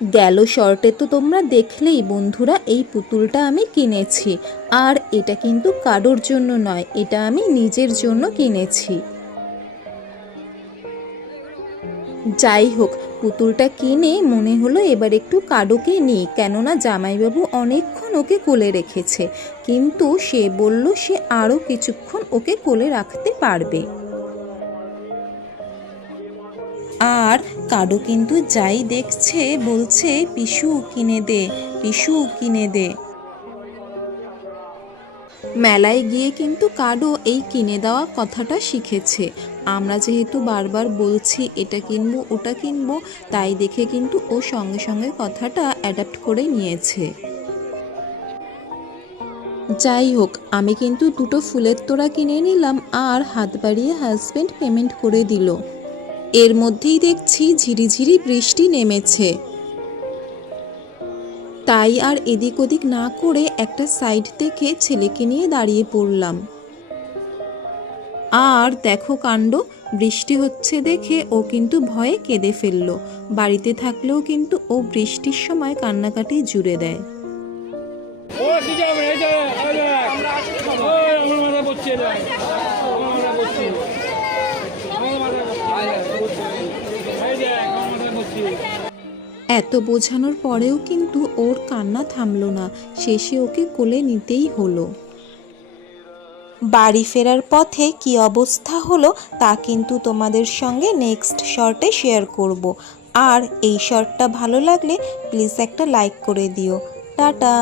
গেল শর্টে তো তোমরা দেখলেই বন্ধুরা, এই পুতুলটা আমি কিনেছি। আর এটা কিন্তু কারোর জন্য নয়, এটা আমি নিজের জন্য কিনেছি। যাই হোক, পুতুলটা কিনে মনে হলো এবার একটু কাডোকে নিই, কেননা জামাইবাবু অনেকক্ষণ ওকে কোলে রেখেছে, কিন্তু সে বলল সে আরও কিছুক্ষণ ওকে কোলে রাখতে পারবে। আর কাডো কিন্তু যাই দেখছে বলছে, পিসু কিনে দে, পিসু কিনে দে। মেলায় গিয়ে কিন্তু কাডো এই কিনে দেওয়া কথাটা শিখেছে। আমরা যেহেতু বারবার বলছি এটা কিনবো ওটা কিনবো, তাই দেখে কিন্তু ও সঙ্গে সঙ্গে কথাটা অ্যাডাপ্ট করে নিয়েছে। যাই হোক, আমি কিন্তু দুটো ফুলের তোড়া কিনে নিলাম, আর হাত বাড়িয়ে হাজব্যান্ড পেমেন্ট করে দিল। এর মধ্যেই দেখছি ঝিরিঝিরি বৃষ্টি নেমেছে, তাই আর এদিক ওদিক না করে একটা সাইড থেকে ছেলেকে নিয়ে দাঁড়িয়ে পড়লাম। আর দেখো কাণ্ড, বৃষ্টি হচ্ছে দেখে ও কিন্তু ভয়ে কেঁদে ফেললো। বাড়িতে থাকলেও কিন্তু ও বৃষ্টির সময় কান্নাকাটি জুড়ে দেয়। এত বোঝানোর পরেও কিন্তু ওর কান্না থামলো না, শেষে ওকে কোলে নিতেই হলো। বাড়ি ফেরার পথে কি অবস্থা হলো তা কিন্তু তোমাদের সঙ্গে নেক্সট শর্টে শেয়ার করব। আর এই শর্টটা ভালো লাগলে প্লিজ একটা লাইক করে দিও। টাটা।